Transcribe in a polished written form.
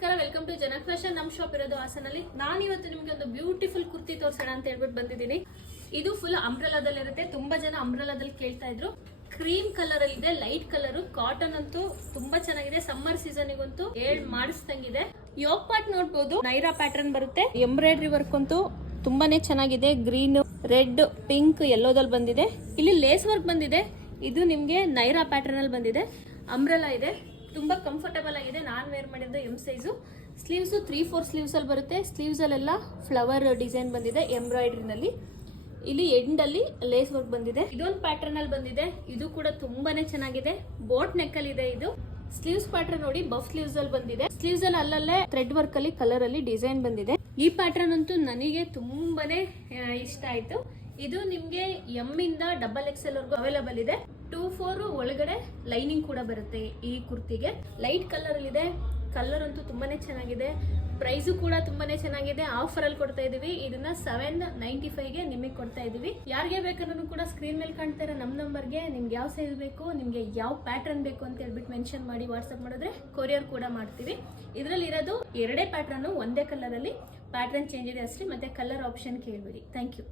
ನಮಸ್ಕಾರ, welcome to ಜನಕ್ fashion. ನಮ್ಮ ಶಾಪ್ ಇರೋದು ಹಾಸನಲ್ಲಿ. ನಾನು ಇವತ್ತು ನಿಮ್ಗೆ ಒಂದು ಬ್ಯೂಟಿಫುಲ್ ಕುರ್ತಿ ತೋರ್ಸೋಣ ಅಂತ ಹೇಳ್ಬಿಟ್ಟು ಬಂದಿದ್ದೀನಿ. ಇದು ಫುಲ್ ಅಂಬ್ರೆಲಾದಲ್ಲಿ ಇರುತ್ತೆ. ತುಂಬಾ ಜನ ಅಂಬ್ರೆಲಾದಲ್ಲಿ ಕೇಳ್ತಾ ಇದ್ರು. ಕ್ರೀಮ್ ಕಲರ್ ಅಲ್ಲಿ ಇದೆ, ಲೈಟ್ ಕಲರ್, ಕಾಟನ್ ಅಂತೂ ತುಂಬಾ ಚೆನ್ನಾಗಿದೆ. ಸಮ್ಮರ್ ಸೀಸನ್ಗಂತೂ ಮಾಡಿಸ್ದಂಗಿದೆ. ಯೋಗ್ ಪಾರ್ಟ್ ನೋಡ್ಬೋದು, ನೈರಾ ಪ್ಯಾಟರ್ನ್ ಬರುತ್ತೆ. ಎಂಬ್ರಾಯ್ಡ್ರಿ ವರ್ಕ್ ಅಂತೂ ತುಂಬಾನೇ ಚೆನ್ನಾಗಿದೆ. ಗ್ರೀನ್, ರೆಡ್, ಪಿಂಕ್, ಯೆಲ್ಲೋದಲ್ಲಿ ಬಂದಿದೆ. ಇಲ್ಲಿ ಲೇಸ್ ವರ್ಕ್ ಬಂದಿದೆ. ಇದು ನಿಮ್ಗೆ ನೈರಾ ಪ್ಯಾಟರ್ನ್ ಅಲ್ಲಿ ಬಂದಿದೆ. ಅಂಬ್ರೆಲಾ ಇದೆ, ತುಂಬಾ ಕಂಫರ್ಟಬಲ್ ಆಗಿದೆ. ನಾನು ವೇರ್ ಮಾಡಿದ್ದು ಎಂ ಸೈಜು. ಸ್ಲೀವ್ಸ್ 3/4 ಸ್ಲೀವ್ಸ್ ಅಲ್ಲಿ ಬರುತ್ತೆ. ಸ್ಲೀವ್ಸ್ ಅಲ್ಲೆಲ್ಲ ಫ್ಲವರ್ ಡಿಸೈನ್ ಬಂದಿದೆ ಎಂಬ್ರಾಯ್ಡ್ರಿನಲ್ಲಿ. ಇಲ್ಲಿ ಎಂಡ್ ಅಲ್ಲಿ ಲೇಸ್ ವರ್ಕ್ ಬಂದಿದೆ. ಇದೊಂದು ಪ್ಯಾಟರ್ನ್ ಅಲ್ಲಿ ಬಂದಿದೆ. ಇದು ಕೂಡ ತುಂಬಾನೇ ಚೆನ್ನಾಗಿದೆ. ಬೋಟ್ ನೆಕ್ ಅಲ್ಲಿ ಇದೆ. ಇದು ಸ್ಲೀವ್ಸ್ ಪ್ಯಾಟರ್ನ್ ನೋಡಿ, ಬಫ್ ಸ್ಲೀವ್ಸ್ ಅಲ್ಲಿ ಬಂದಿದೆ. ಸ್ಲೀವ್ಸ್ ಅಲ್ಲಿ ಅಲ್ಲಲ್ಲೇ ಥ್ರೆಡ್ ವರ್ಕ್ ಅಲ್ಲಿ ಕಲರ್ ಅಲ್ಲಿ ಡಿಸೈನ್ ಬಂದಿದೆ. ಈ ಪ್ಯಾಟರ್ನ್ ಅಂತೂ ನನಗೆ ತುಂಬಾನೇ ಇಷ್ಟ ಆಯ್ತು. ಇದು ನಿಮ್ಗೆ ಎಂ ಇಂದ XXL ವರ್ಗು ಅವೈಲೇಬಲ್ ಇದೆ. 2/4 ಒಳಗಡೆ ಲೈನಿಂಗ್ ಕೂಡ ಬರುತ್ತೆ ಈ ಕುರ್ತಿಗೆ. ಲೈಟ್ ಕಲರ್ ಅಲ್ಲಿ ಇದೆ. ಕಲರ್ ಅಂತೂ ತುಂಬಾನೇ ಚೆನ್ನಾಗಿದೆ. ಪ್ರೈಸು ಕೂಡ ತುಂಬಾನೇ ಚೆನ್ನಾಗಿದೆ. ಆಫರ್ ಅಲ್ಲಿ ಕೊಡ್ತಾ ಇದೀವಿ. ಇದನ್ನ 795ಗೆ ನಿಮಗೆ ಕೊಡ್ತಾ ಇದೀವಿ. ಯಾರಿಗೆ ಬೇಕಂದ್ರೂ ಕೂಡ ಸ್ಕ್ರೀನ್ ಮೇಲೆ ಕಾಣ್ತಾ ಇರೋ ನಮ್ಮ ನಂಬರ್ಗೆ ನಿಮ್ಗೆ ಯಾವ ಸೈಜ್ ಬೇಕು, ನಿಮ್ಗೆ ಯಾವ ಪ್ಯಾಟರ್ನ್ ಬೇಕು ಅಂತ ಹೇಳ್ಬಿಟ್ಟು ಮೆನ್ಷನ್ ಮಾಡಿ ವಾಟ್ಸ್ಆಪ್ ಮಾಡಿದ್ರೆ ಕೊರಿಯರ್ ಕೂಡ ಮಾಡ್ತೀವಿ. ಇದರಲ್ಲಿ ಇರೋದು ಎರಡೇ ಪ್ಯಾಟರ್ನ್, ಒಂದೇ ಕಲರ್ ಅಲ್ಲಿ. ಪ್ಯಾಟರ್ನ್ ಚೇಂಜ್ ಇದೆ ಅಷ್ಟೇ. ಮತ್ತೆ ಕಲರ್ ಆಪ್ಷನ್ ಕೇಳಬೇಡಿ. Thank you.